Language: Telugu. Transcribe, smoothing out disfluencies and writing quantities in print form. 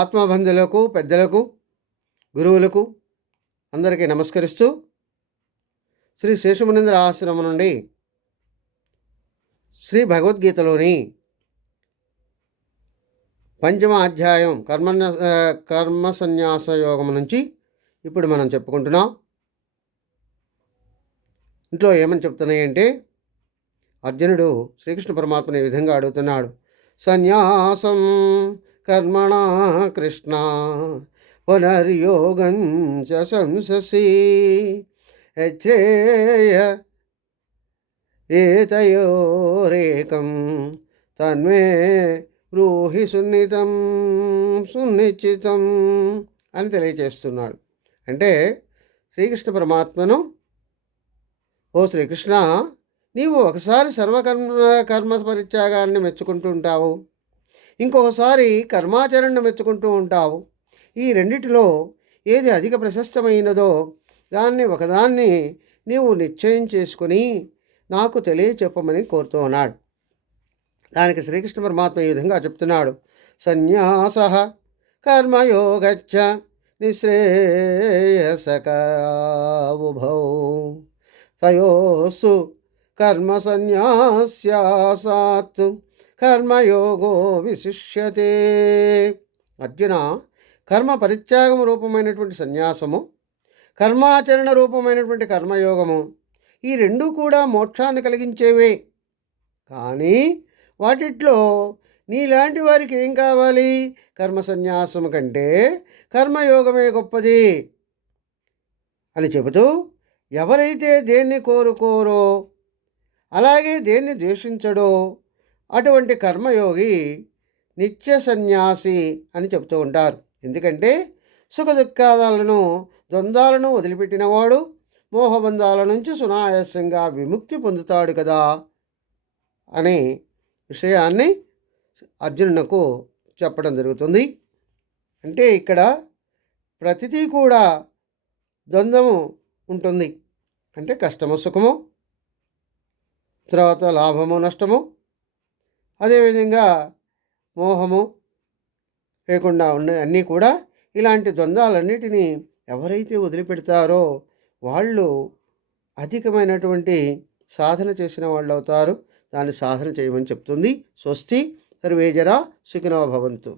ఆత్మబంధులకు, పెద్దలకు, గురువులకు అందరికీ నమస్కరిస్తూ శ్రీ శేషమునీంద్ర ఆశ్రమం నుండి శ్రీ భగవద్గీతలోని పంచమ అధ్యాయం కర్మ సన్యాస యోగం నుంచి ఇప్పుడు మనం చెప్పుకుంటున్నాం. ఇంట్లో ఏమని చెప్తున్నాయంటే, అర్జునుడు శ్రీకృష్ణ పరమాత్మని ఈ విధంగా అడుగుతున్నాడు. సన్యాసం కర్మణా కృష్ణ పునర్యోగం చ సంససి యచ్ఛ్రేయ ఏతయోరేకం తన్మే బ్రూహి సునిశ్చితం అని తెలియచేస్తున్నాడు. అంటే శ్రీకృష్ణ పరమాత్మను, ఓ శ్రీకృష్ణ, నీవు ఒకసారి కర్మ పరిత్యాగాన్ని మెచ్చుకుంటూ ఉంటావు, ఇంకొకసారి కర్మాచరణను మెచ్చుకుంటూ ఉంటావు. ఈ రెండిటిలో ఏది అధిక ప్రశస్తమైనదో ఒకదాన్ని నీవు నిశ్చయం చేసుకుని నాకు తెలియచెప్పమని కోరుతూ ఉన్నాడు. దానికి శ్రీకృష్ణ పరమాత్మ ఈ విధంగా చెప్తున్నాడు. సన్యాస కర్మయోగచ్చ నిశ్రేయసకరావుభౌ తయోస్తు కర్మ సన్యాస్యాసాత్ కర్మయోగో విశిష్యతే. అర్జున, కర్మ పరిత్యాగం రూపమైనటువంటి సన్యాసము, కర్మాచరణ రూపమైనటువంటి కర్మయోగము, ఈ రెండూ కూడా మోక్షాన్ని కలిగించేవే. కానీ వాటిట్లో నీలాంటి వారికి ఏం కావాలి? కర్మ సన్యాసము కంటే కర్మయోగమే గొప్పది అని చెబుతూ, ఎవరైతే దేన్ని కోరుకోరో, అలాగే దేన్ని ద్వేషించడో అటువంటి కర్మయోగి నిత్య సన్యాసి అని చెబుతూ ఉంటారు. ఎందుకంటే సుఖ దుఃఖాలను, ద్వంద్వాలను వదిలిపెట్టినవాడు మోహబంధాల నుంచి సునాయాసంగా విముక్తి పొందుతాడు కదా అనే విషయాన్ని అర్జునునకు చెప్పడం జరుగుతుంది. అంటే ఇక్కడ ప్రతిదీ కూడా ద్వంద్వము ఉంటుంది. అంటే కష్టము సుఖము, తర్వాత లాభము నష్టము, అదేవిధంగా మోహము లేకుండా ఉండే అన్నీ కూడా, ఇలాంటి ద్వంద్వాలన్నిటినీ ఎవరైతే వదిలిపెడతారో వాళ్ళు అధికమైనటువంటి సాధన చేసిన వాళ్ళు అవుతారు. దాన్ని సాధన చేయమని చెప్తుంది. స్వస్తి సర్వేజరా సుఖినో భవంతు.